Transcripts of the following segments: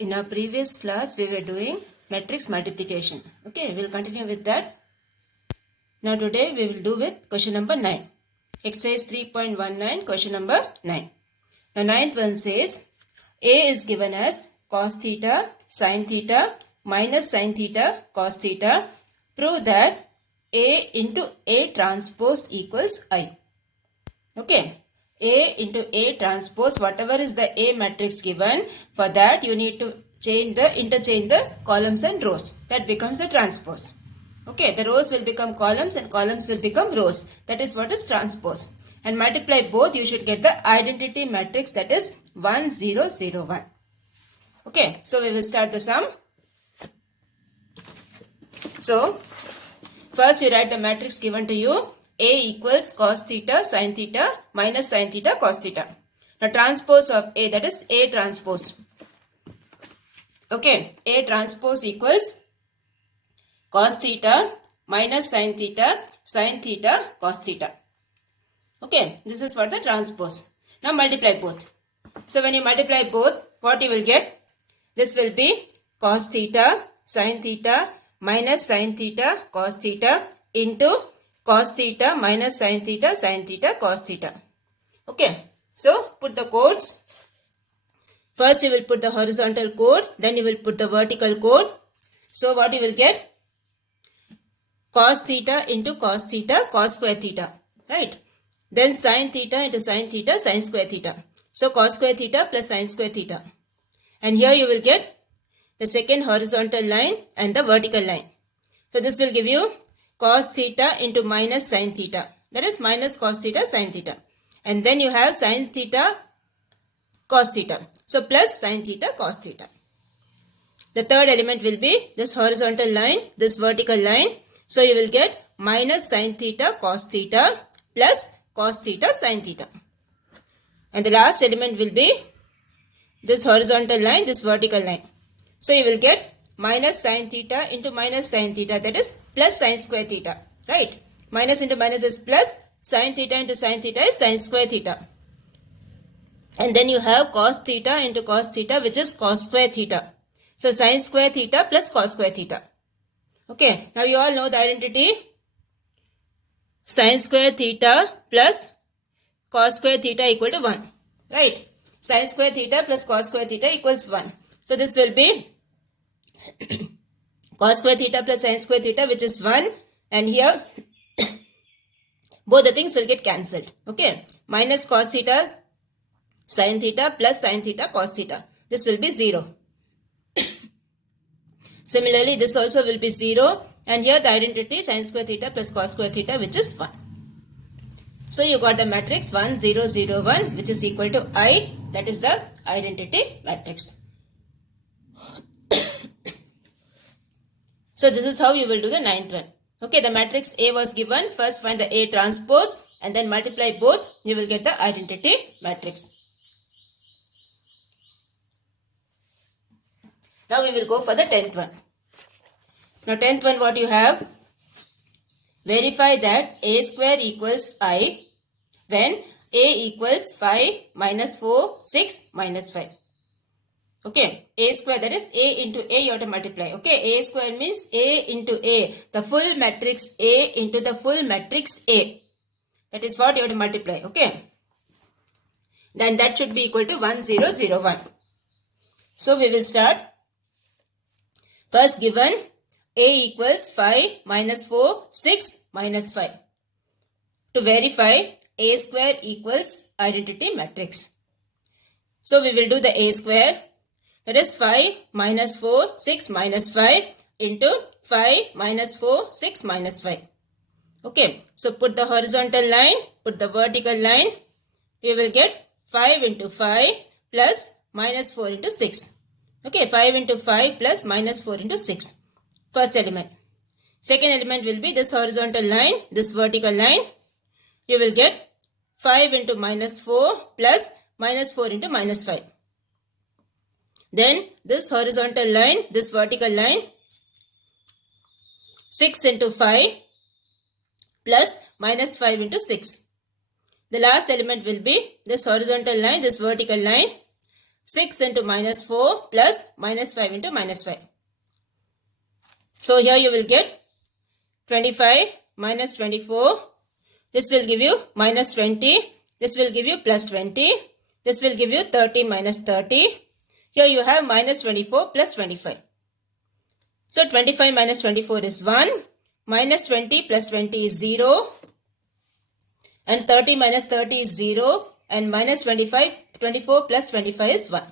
In our previous class, we were doing matrix multiplication. Okay, we'll continue with that. Now today we will do with question number 9. Exercise 3.19, question number 9. The ninth one says, A is given as cos theta, sin theta, minus sin theta, cos theta. Prove that A into A transpose equals I. Okay. A into A transpose, whatever is the A matrix given, for that you need to interchange the columns and rows. That becomes a transpose. Okay, the rows will become columns and columns will become rows. That is what is transpose. And multiply both, you should get the identity matrix, that is 1, 0, 0, 1. Okay, so we will start the sum. So, first you write the matrix given to you. A equals cos theta, sin theta, minus sin theta, cos theta. Now transpose of A, that is A transpose. Okay, A transpose equals cos theta, minus sin theta, cos theta. Okay, this is for the transpose. Now multiply both. So when you multiply both, what you will get? This will be cos theta, sin theta, minus sin theta, cos theta into cos theta minus sin theta, cos theta. Okay, so put the codes. First you will put the horizontal code, then you will put the vertical code. So what you will get? Cos theta into cos theta, cos square theta, right? Then sin theta into sin theta, sin square theta. So cos square theta plus sin square theta. And here you will get the second horizontal line and the vertical line. So this will give you cos theta into minus sin theta. That is minus cos theta sin theta. And then you have sin theta cos theta. So plus sin theta cos theta. The third element will be this horizontal line, this vertical line. So you will get minus sin theta cos theta plus cos theta sin theta. And the last element will be this horizontal line, this vertical line. So you will get minus sin theta into minus sin theta, that is plus sin square theta, right? Minus into minus is plus, sin theta into sin theta is sin square theta. And then you have cos theta into cos theta, which is cos square theta. So sin square theta plus cos square theta. Okay, now you all know the identity. Sin square theta plus cos square theta equal to 1, right? Sin square theta plus cos square theta equals 1. So this will be cos square theta plus sin square theta, which is 1, and here both the things will get cancelled. Okay, minus cos theta sin theta plus sin theta cos theta. This will be 0. Similarly, this also will be 0, and here the identity sin square theta plus cos square theta, which is 1. So you got the matrix 1, 0, 0, 1, which is equal to I. That is the identity matrix. So this is how you will do the ninth one. Okay, the matrix A was given. First find the A transpose and then multiply both. You will get the identity matrix. Now we will go for the 10th one. Now 10th one, what you have? Verify that A square equals I when A equals 5 minus 4, 6 minus 5. Okay, A square, that is A into A, you have to multiply. Okay, A square means A into A. The full matrix A into the full matrix A. That is what you have to multiply. Okay. Then that should be equal to 1, 0, 0, 1. So we will start. First given A equals 5 minus 4, 6 minus 5. To verify A square equals identity matrix. So we will do the A square. That is 5 minus 4, 6 minus 5 into 5 minus 4, 6 minus 5. Okay, so put the horizontal line, put the vertical line. We will get 5 into 5 plus minus 4 into 6. Okay, 5 into 5 plus minus 4 into 6. First element. Second element will be this horizontal line, this vertical line. You will get 5 into minus 4 plus minus 4 into minus 5. Then this horizontal line, this vertical line, 6 into 5 plus minus 5 into 6. The last element will be this horizontal line, this vertical line, 6 into minus 4 plus minus 5 into minus 5. So here you will get 25 minus 24. This will give you minus 20. This will give you plus 20. This will give you 30 minus 30. Here you have minus 24 plus 25. So 25 minus 24 is 1. Minus 20 plus 20 is 0. And 30 minus 30 is 0. And minus 24 plus 25 is 1.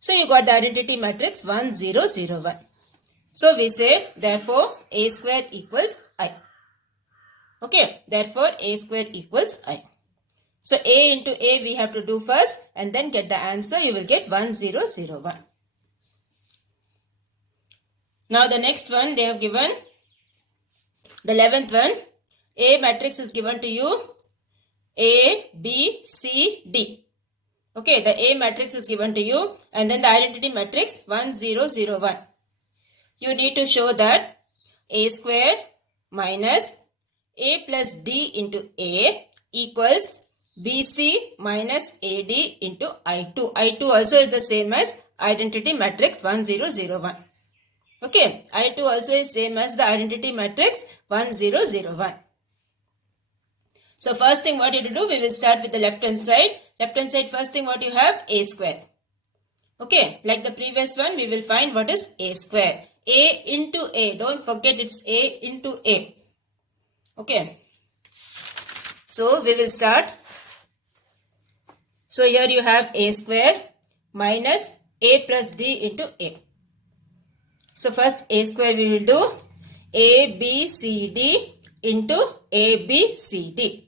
So you got the identity matrix 1, 0, 0, 1. So we say therefore A square equals I. Okay, therefore A square equals I. So A into A we have to do first and then get the answer. You will get 1, 0, 0, 1. Now the next one they have given, the 11th one, A matrix is given to you, A, B, C, D. Okay, the A matrix is given to you and then the identity matrix 1, 0, 0, 1. You need to show that A square minus A plus D into A equals BC minus AD into I2. I2 also is the same as identity matrix 1, 0, 0, 1. Okay, I2 also is same as the identity matrix 1, 0, 0, 1. So first thing what you do, we will start with the left hand side. Left hand side, first thing what you have, A square. Okay, like the previous one, we will find what is A square. A into A, don't forget it's A into A. Okay, so we will start. So here you have A square minus A plus D into A. So first A square we will do A, B, C, D into A, B, C, D.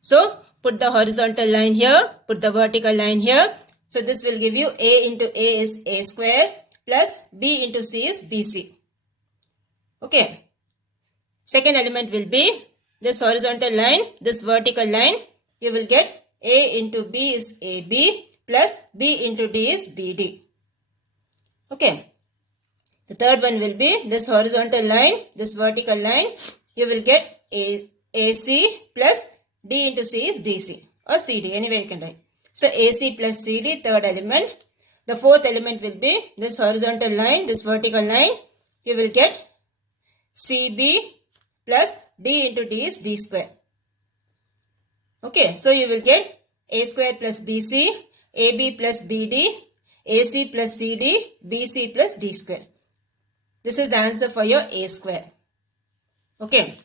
So put the horizontal line here, put the vertical line here. So this will give you A into A is A square plus B into C is BC. Okay. Second element will be this horizontal line, this vertical line. You will get A into B is AB plus B into D is BD. Okay. The third one will be this horizontal line, this vertical line. You will get AC plus D into C is DC or CD. Anyway you can write. So AC plus CD, third element. The fourth element will be this horizontal line, this vertical line. You will get CB plus D into D is D square. Okay, so you will get A square plus BC, AB plus BD, AC plus CD, BC plus D square. This is the answer for your A square. Okay.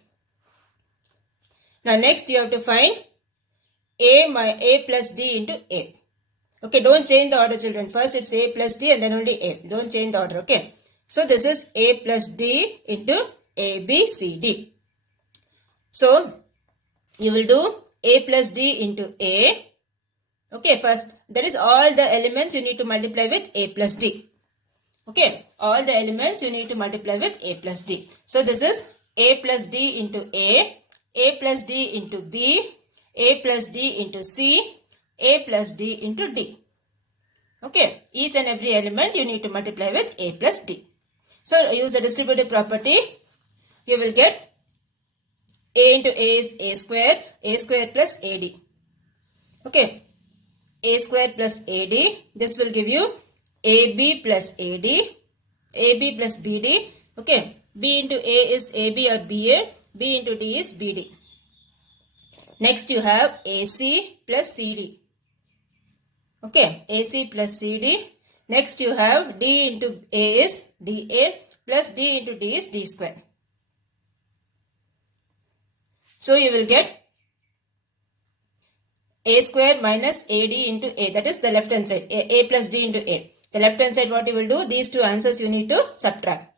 Now next you have to find A plus D into A. Okay, don't change the order children. First it's A plus D and then only A. Don't change the order, okay. So this is A plus D into A, B, C, D. So you will do A plus D into A. Okay, first that is all the elements you need to multiply with A plus D. Okay, all the elements you need to multiply with A plus D. So this is A plus D into A plus D into B, A plus D into C, A plus D into D. Okay, each and every element you need to multiply with A plus D. So use the distributive property. You will get A into A is A square plus AD. Okay, A square plus AD. This will give you AB plus AD, AB plus BD. Okay, B into A is AB or BA, B into D is BD. Next you have AC plus CD. Okay, AC plus CD. Next you have D into A is DA plus D into D is D square. So you will get A square minus AD into A. That is the left hand side. A plus D into A. The left hand side what you will do, these two answers you need to subtract.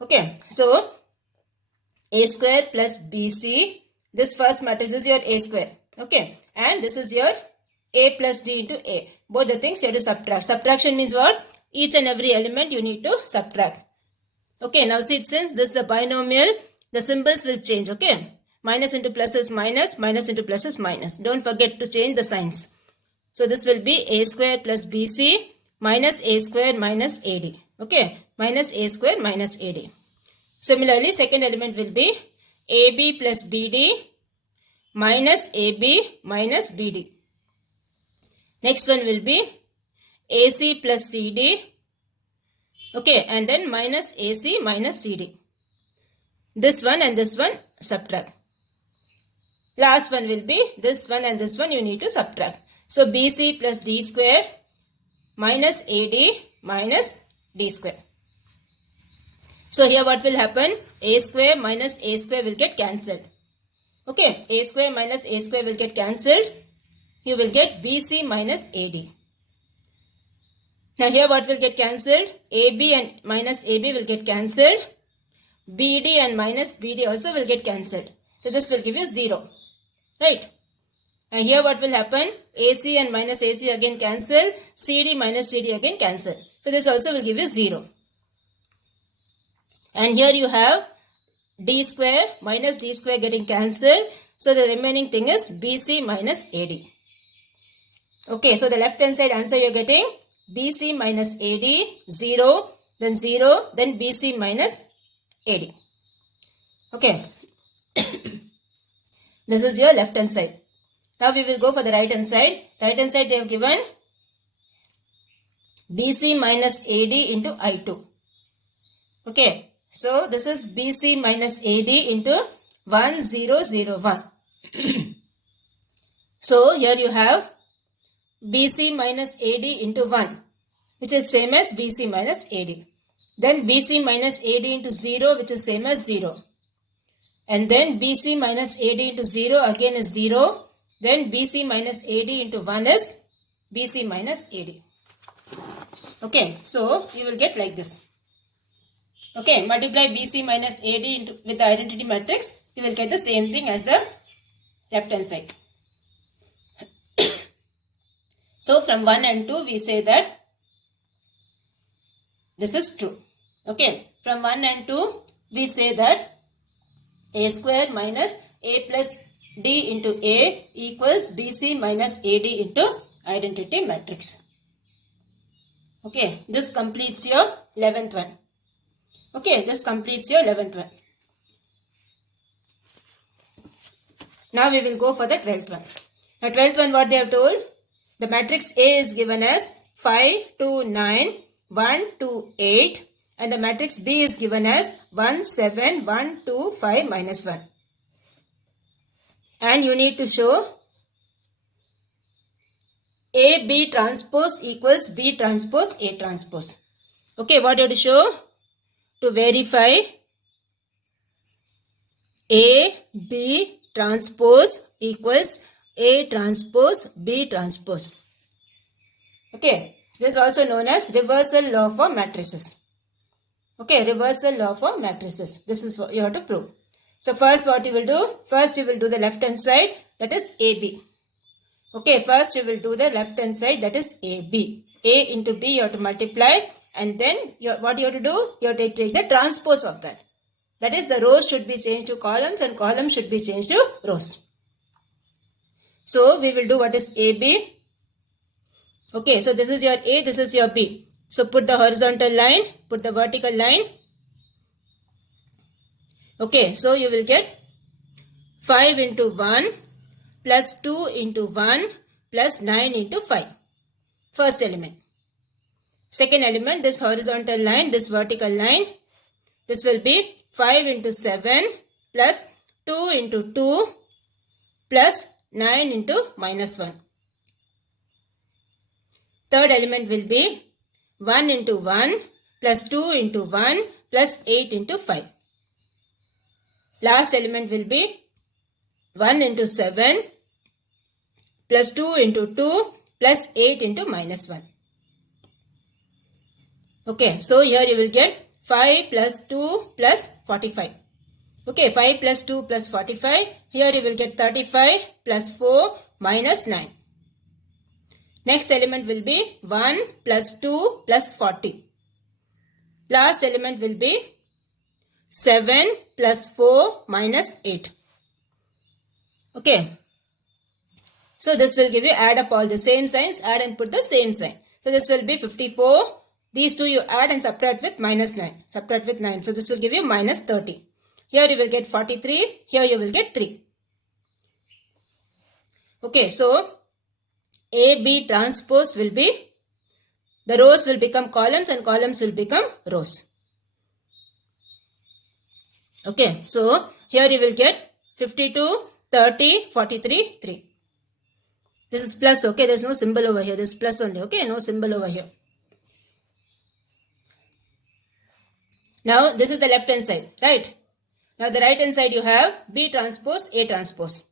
Okay, so A square plus BC, this first matrix is your A square. Okay, and this is your A plus D into A. Both the things you have to subtract. Subtraction means what? Each and every element you need to subtract. Okay, now see, since this is a binomial, the symbols will change. Okay, minus into plus is minus, minus into plus is minus. Don't forget to change the signs. So this will be A square plus BC minus A square minus AD. Okay, minus A square minus AD. Similarly, second element will be AB plus BD minus AB minus BD. Next one will be AC plus CD. Okay, and then minus AC minus CD. This one and this one subtract. Last one will be this one and this one you need to subtract. So BC plus D square minus AD minus D square. So here what will happen? A square minus A square will get cancelled. Okay, A square minus A square will get cancelled. You will get BC minus AD. Now here what will get cancelled? AB and minus AB will get cancelled. BD and minus BD also will get cancelled. So this will give you 0. Right? And here what will happen? AC and minus AC again cancel. CD minus CD again cancel. So this also will give you 0. And here you have D square minus D square getting cancelled. So the remaining thing is BC minus AD. Okay, so the left hand side answer you are getting BC minus AD, 0, then BC minus AD. Okay. This is your left hand side. Now we will go for the right hand side. Right hand side they have given BC minus AD into I2. Okay. So this is BC minus AD into 1, 0, 0, 1. So here you have BC minus AD into 1, which is same as BC minus AD. Then BC minus AD into 0, which is same as 0. And then BC minus AD into 0 again is 0. Then BC minus AD into 1 is BC minus AD. Okay, so you will get like this. Okay, multiply BC minus AD with the identity matrix. You will get the same thing as the left hand side. So from 1 and 2 we say that this is true. Okay, from 1 and 2 we say that A square minus A plus D into A equals BC minus AD into identity matrix. Okay, this completes your 11th one. Okay, this completes your 11th one. Now we will go for the 12th one. Now 12th one what they have told? The matrix A is given as 5, 2, 9, 1, 2, 8 and the matrix B is given as 1, 7, 1, 2, 5, minus 1. And you need to show AB transpose equals B transpose A transpose. Okay, what you have to show? To verify AB transpose equals A transpose B transpose. Okay, this is also known as reversal law for matrices. Okay, reversal law for matrices. This is what you have to prove. So first what you will do? First you will do the left hand side, that is AB. Okay, first you will do the left hand side, that is AB. A into B you have to multiply and then what you have to do? You have to take the transpose of that. That is the rows should be changed to columns and columns should be changed to rows. So we will do what is AB. Okay, so this is your A, this is your B. So put the horizontal line, put the vertical line. Okay, so you will get 5 into 1 plus 2 into 1 plus 9 into 5. First element. Second element, this horizontal line, this vertical line. This will be 5 into 7 plus 2 into 2 plus 9 into minus 1. Third element will be 1 into 1 plus 2 into 1 plus 8 into 5. Last element will be 1 into 7 plus 2 into 2 plus 8 into minus 1. Okay, so here you will get 5 plus 2 plus 45. Okay, 5 plus 2 plus 45. Here you will get 35 plus 4 minus 9. Next element will be 1 plus 2 plus 40. Last element will be 7 plus 4 minus 8. Okay. So this will give you, add up all the same signs, add and put the same sign. So this will be 54. These two you add and subtract with minus 9. Subtract with 9. So this will give you minus 30. Here you will get 43. Here you will get 3. Okay, so AB transpose will be The rows will become columns and columns will become rows. Okay, so here you will get 52, 30, 43, 3. This is plus, okay, there is no symbol over here, this is plus only, okay, no symbol over here. Now, this is the left hand side, right? Now, the right hand side you have B transpose, A transpose.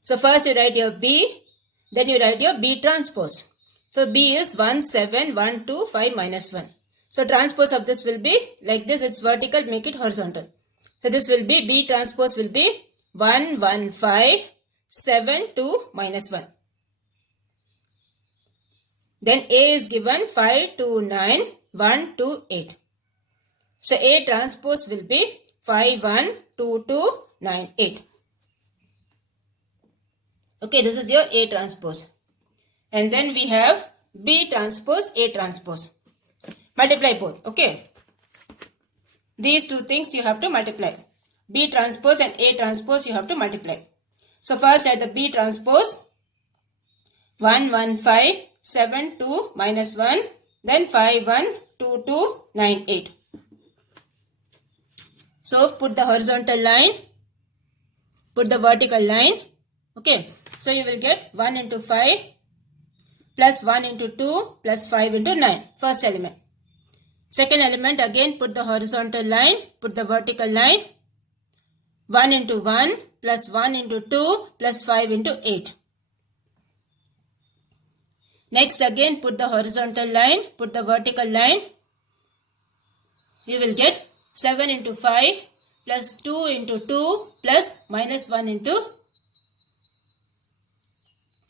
So, first you write your B, then you write your B transpose. So, B is 1, 7, 1, 2, 5, minus 1. So, transpose of this will be like this, it's vertical, make it horizontal. So, this will be B transpose will be 1, 1, 5, 7, 2, minus 1. Then A is given 5, 2, 9, 1, 2, 8. So, A transpose will be 5, 1, 2, 2, 9, 8. Okay, this is your A transpose. And then we have B transpose, A transpose. Multiply both, okay. These two things you have to multiply. B transpose and A transpose you have to multiply. So, first at the B transpose, 1, 1, 5, 7, 2, minus 1, then 5, 1, 2, 2, 9, 8. So, put the horizontal line, put the vertical line, okay. So, you will get 1 into 5 plus 1 into 2 plus 5 into 9, first element. Second element, again put the horizontal line, put the vertical line, 1 into 1 plus 1 into 2 plus 5 into 8. Next, again put the horizontal line, put the vertical line, you will get 7 into 5 plus 2 into 2 plus minus 1 into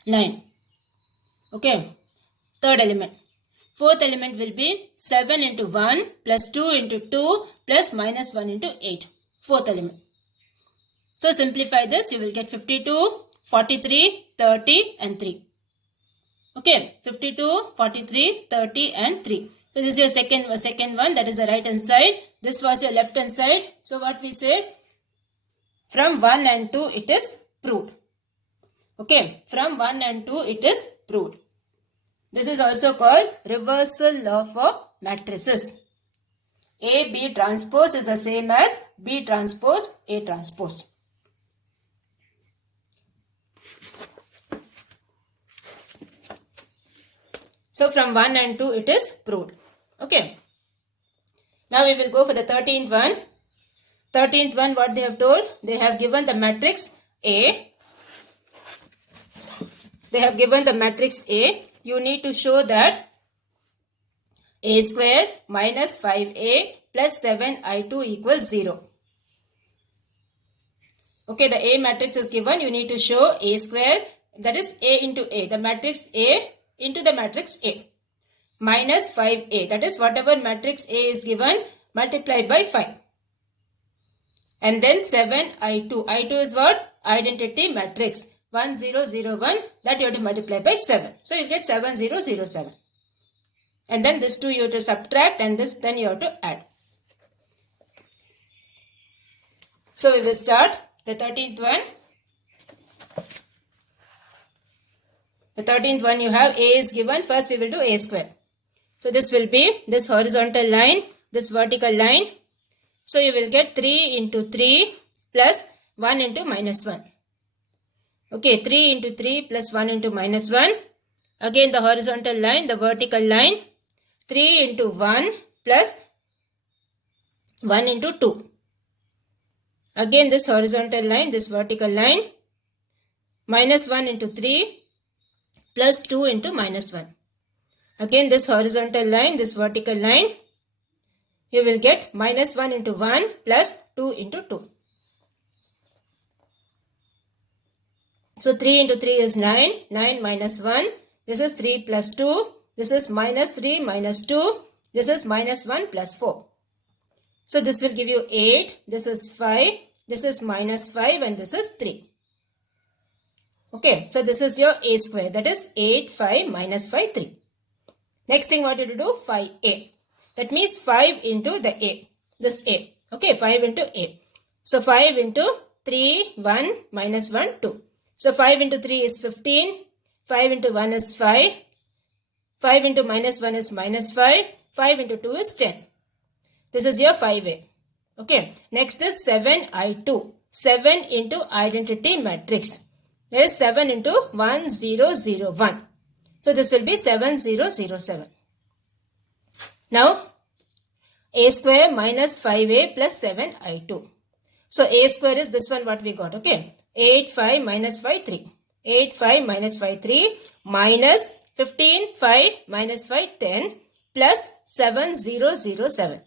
9. Okay. Third element. Fourth element will be 7 into 1 plus 2 into 2 plus minus 1 into 8. Fourth element. So, simplify this. You will get 52, 43, 30 and 3. Okay. 52, 43, 30 and 3. So, this is your second one. That is the right hand side. This was your left hand side. So, what we say? From 1 and 2 it is proved. Okay. From 1 and 2 it is proved. This is also called reversal law for matrices. A B transpose is the same as B transpose A transpose. So, from 1 and 2 it is proved. Okay. Now, we will go for the 13th one. 13th one, what they have told? They have given the matrix A. They have given the matrix A. You need to show that A square minus 5A plus 7I2 equals 0. Okay, the A matrix is given. You need to show A square, that is A into A. The matrix A into the matrix A. Minus 5A, that is whatever matrix A is given, multiply by 5. And then 7I2. I2 is what? Identity matrix. 1001, that you have to multiply by 7. So, you get 7007. And then this 2 you have to subtract and this then you have to add. So, we will start the 13th one. The 13th one you have A is given. First, we will do A square. So, this will be this horizontal line, this vertical line. So, you will get 3 into 3 plus 1 into minus 1. Okay, 3 into 3 plus 1 into minus 1. Again, the horizontal line, the vertical line. 3 into 1 plus 1 into 2. Again, this horizontal line, this vertical line. Minus 1 into 3 plus 2 into minus 1. Again, this horizontal line, this vertical line. You will get minus 1 into 1 plus 2 into 2. So, 3 into 3 is 9. 9 minus 1. This is 3 plus 2. This is minus 3 minus 2. This is minus 1 plus 4. So, this will give you 8. This is 5. This is minus 5 and this is 3. Okay. So, this is your A square. That is 8, 5, minus 5, 3. Next thing what you have to do? 5A. That means 5 into the A. This A. Okay. 5 into A. So, 5 into 3, 1, minus 1, 2. So, 5 into 3 is 15. 5 into 1 is 5. 5 into minus 1 is minus 5. 5 into 2 is 10. This is your 5a. Okay. Next is 7i2. 7 into identity matrix. There is 7 into 1001. So this will be 7007. Now a square minus 5a plus 7i2. So a square is this one what we got. Okay. 8, 5 minus 5, 3. 8, 5 minus 5, 3 minus 15, 5 minus 5, 10 plus 7007.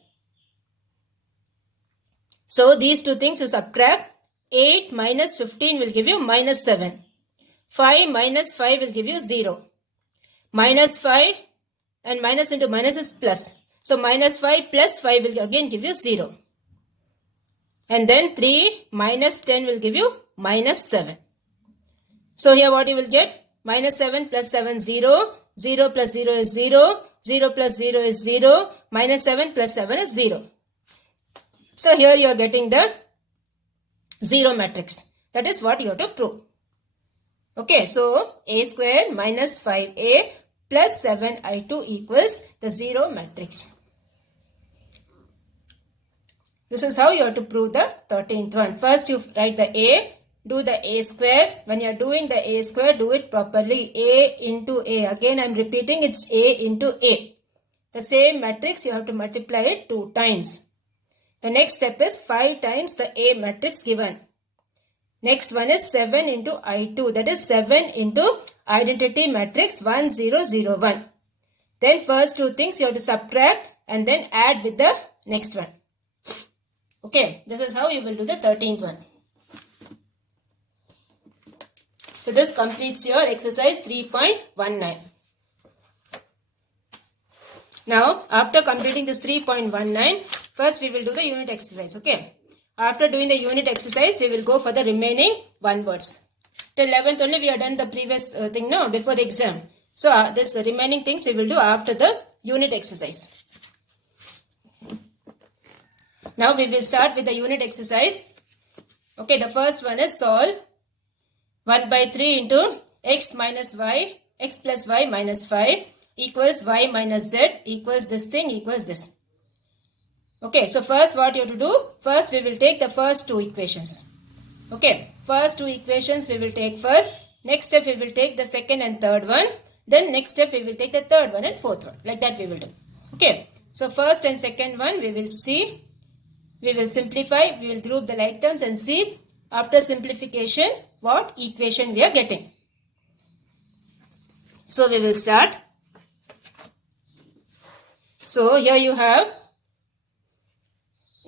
So these two things you subtract. 8 minus 15 will give you minus 7. 5 minus 5 will give you 0. Minus 5 and minus into minus is plus. So minus 5 plus 5 will again give you 0. And then 3 minus 10 will give you minus 7. So here what you will get? Minus 7 plus 7, 0. 0 plus 0 is 0. 0 plus 0 is 0. Minus 7 plus 7 is 0. So here you are getting the 0 matrix. That is what you have to prove. Okay, so a square minus 5a plus 7i2 equals the 0 matrix. This is how you have to prove the 13th one. First you write the a, do the a square. When you are doing the a square, do it properly. A into a. Again I am repeating, it's a into a. The same matrix you have to multiply it 2 times. The next step is 5 times the a matrix given. Next one is 7 into I2. That is 7 into identity matrix 1001. Then first 2 things you have to subtract and then add with the next one. Okay, this is how you will do the 13th one. So this completes your exercise 3.19. Now, after completing this 3.19, first we will do the unit exercise. Okay. After doing the unit exercise, we will go for the remaining 1 words. Till 11th only we have done the previous thing now before the exam. So this remaining things we will do after the unit exercise. Now we will start with the unit exercise. Okay, the first one is solve 1 by 3 into x minus y, x plus y minus 5 equals y minus z equals this thing equals this. Okay, so first what you have to do? First we will take the first 2 equations. Okay, first 2 equations we will take first. Next step we will take the second and third one. Then next step we will take the third one and fourth one. Like that we will do. Okay, so first and second one we will see. We will simplify. We will group the like terms and see after simplification what equation we are getting. So we will start. So here you have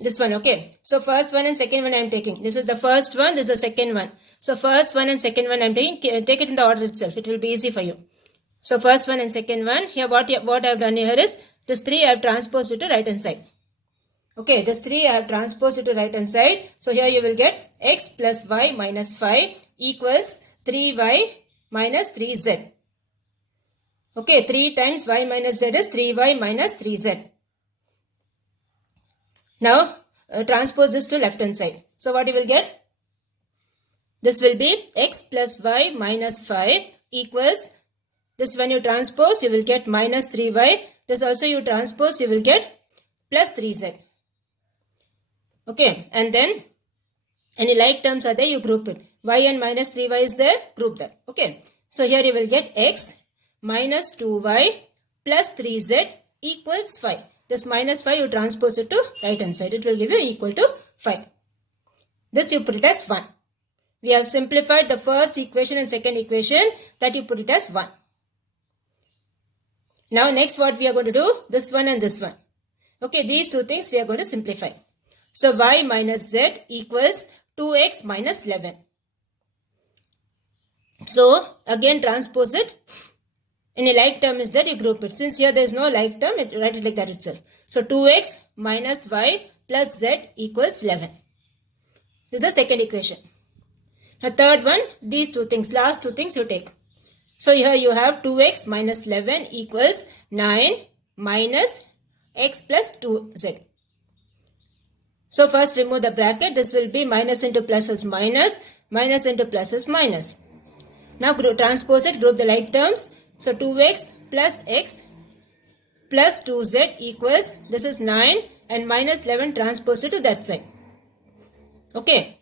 this one. Okay, so first one and second one I am taking. This is the first one, this is the second one. So first one and second one I am taking. Take it in the order itself. It will be easy for you. So first one and second one. Here what I have done here is this 3 I have transposed it to right hand side. Okay, this 3 I have transposed it to right hand side. So here you will get x plus y minus 5 equals 3y minus 3z. Okay, 3 times y minus z is 3y minus 3z. Now, transpose this to left hand side. So, what you will get? This will be x plus y minus 5 equals, this when you transpose, you will get minus 3y. This also you transpose, you will get plus 3z. Okay, and then any like terms are there, you group it. Y and minus 3y is there, group that. Okay, so here you will get x minus 2y plus 3z equals 5. This minus 5 you transpose it to right hand side. It will give you equal to 5. This you put it as 1. We have simplified the first equation and second equation, that you put it as 1. Now next what we are going to do? This one and this one. Okay, these two things we are going to simplify. So y minus z equals 2x minus 11. So again transpose it. Any like term is there, you group it. Since here there is no like term, write it like that itself. So 2x minus y plus z equals 11. This is the second equation. The third one, these two things, last two things you take. So here you have 2x minus 11 equals 9 minus x plus 2z. So first remove the bracket. This will be minus into plus is minus, minus into plus is minus. Now transpose it, group the like terms. So 2x plus x plus 2z equals, this is 9 and minus 11 transpose it to that side. Okay.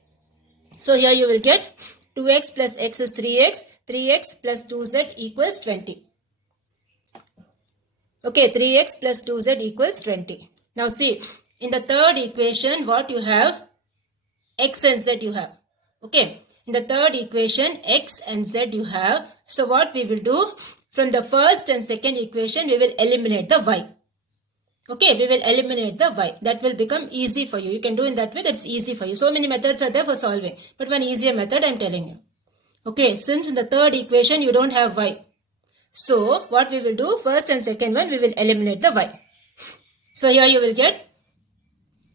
So here you will get 2x plus x is 3x. 3x plus 2z equals 20. Okay, 3x plus 2z equals 20. Now see, in the third equation, what you have? X and z you have. Okay, in the third equation, x and z you have. So what we will do? From the first and second equation, we will eliminate the y. Okay, we will eliminate the y. That will become easy for you. You can do in that way, that's easy for you. So many methods are there for solving. But one easier method I am telling you. Okay, since in the third equation, you don't have y. So, what we will do, first and second one, we will eliminate the y. So, here you will get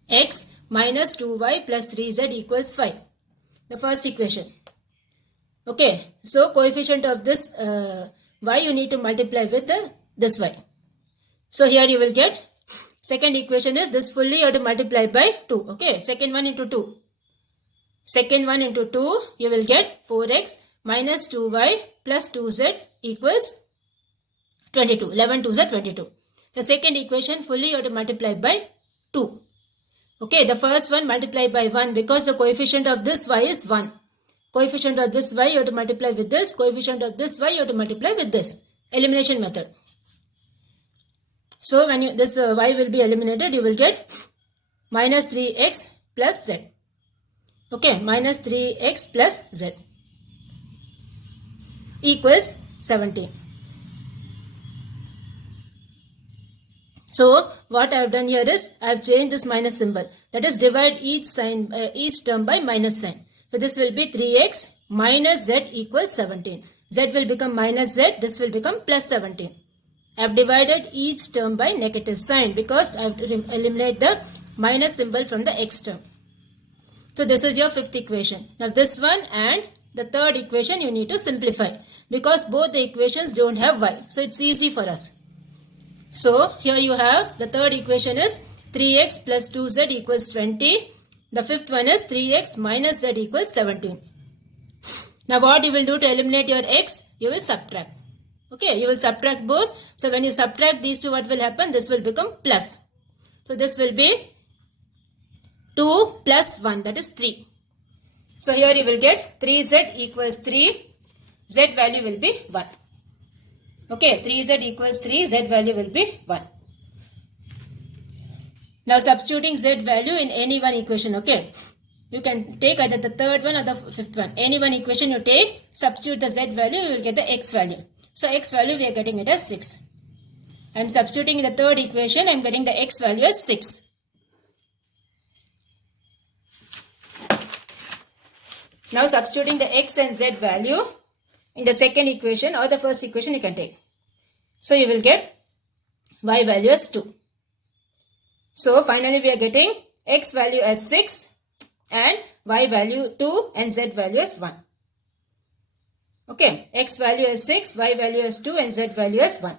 x minus 2y plus 3z equals 5. The first equation. Okay, so coefficient of this y you need to multiply with this y. So, here you will get, second equation is this fully you have to multiply by 2. Okay, second one into 2. Second one into 2, you will get 4x minus 2y plus 2z equals 22. 11 2s are 22. The second equation fully you have to multiply by 2. Okay, the first one multiply by 1 because the coefficient of this y is 1. Coefficient of this y you have to multiply with this. Coefficient of this y you have to multiply with this. Elimination method. So when this y will be eliminated, you will get minus 3x plus z. Okay, minus 3x plus z equals 17. So what I have done here is I have changed this minus symbol. That is divide each term by minus sign. So this will be 3x minus z equals 17. Z will become minus z. This will become plus 17. I have divided each term by negative sign because I have to eliminate the minus symbol from the x term. So this is your fifth equation. Now this one and the third equation you need to simplify because both the equations don't have y. So it's easy for us. So here you have the third equation is 3x plus 2z equals 20. The fifth one is 3x minus z equals 17. Now what you will do to eliminate your x? You will subtract. Okay, you will subtract both. So when you subtract these two, what will happen? This will become plus. So this will be 2 plus 1, that is 3. So here you will get 3z equals 3. Z value will be 1. Okay, 3z equals 3, z value will be 1. Now substituting z value in any one equation, okay. You can take either the third one or the fifth one. Any one equation you take, substitute the z value, you will get the x value. So x value we are getting it as 6. I am substituting in the third equation, I am getting the x value as 6. Now substituting the x and z value in the second equation or the first equation you can take. So you will get y value as 2. So finally we are getting x value as 6 and y value 2 and z value as 1. Okay, x value as 6, y value as 2 and z value as 1.